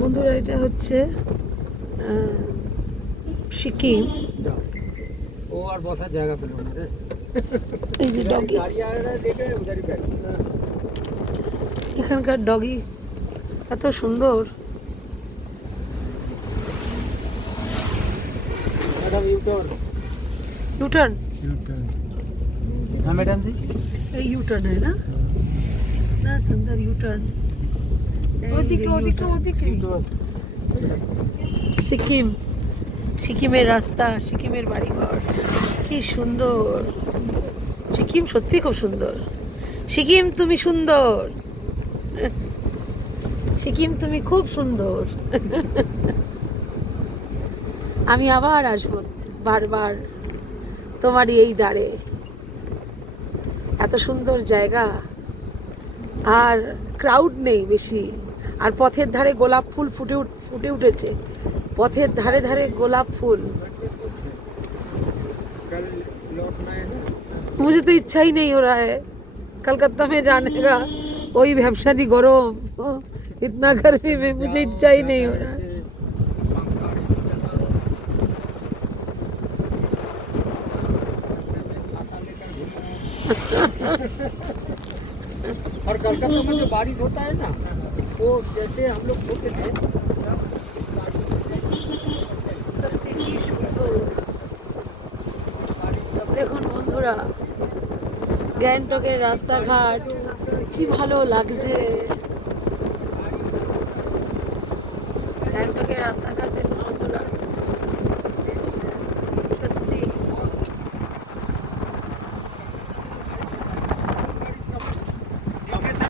বন্ধুরা, এটা হচ্ছে সিকিম। ও আর বসার জায়গা পেল না রে। এই যে ডগি, এখানকার ডগি এত সুন্দর। Madam U turn. ইউটার্ন, हाँ मैडम जी। এই ইউটার্ন है ना, না সুন্দর ইউটার্ন। ওদিকে ওদিকে ওদিকে সিকিম, সিকিমের রাস্তা, সিকিমের বাড়িঘর, কি সুন্দর। সিকিম সত্যি খুব সুন্দর। সিকিম তুমি সুন্দর, সিকিম তুমি খুব সুন্দর। আমি আবার আসবো বারবার তোমারই এই দ্বারে। এত সুন্দর জায়গা, আর ক্রাউড নেই বেশি, আর পথের ধারে গোলাপ ফুল ফুটে উঠেছে। পথের ধারে ধারে গোলাপ ফুল। कल लौटना है ना। मुझे तो इच्छा ही नहीं हो रहा है कलकत्ता में जाने का। वही भैपसानी गरम, इतना गर्मी में मुझे इच्छा ही नहीं हो रहा है। और कलकत्ता में जो बारिश होता है ना, वो जैसे हम लोग छोटे थे। কি সুন্দর। দেখুন বন্ধুরা, গ্যাংটকের রাস্তাঘাট কি ভালো লাগছে। গ্যাংটকের রাস্তাঘাট দেখুন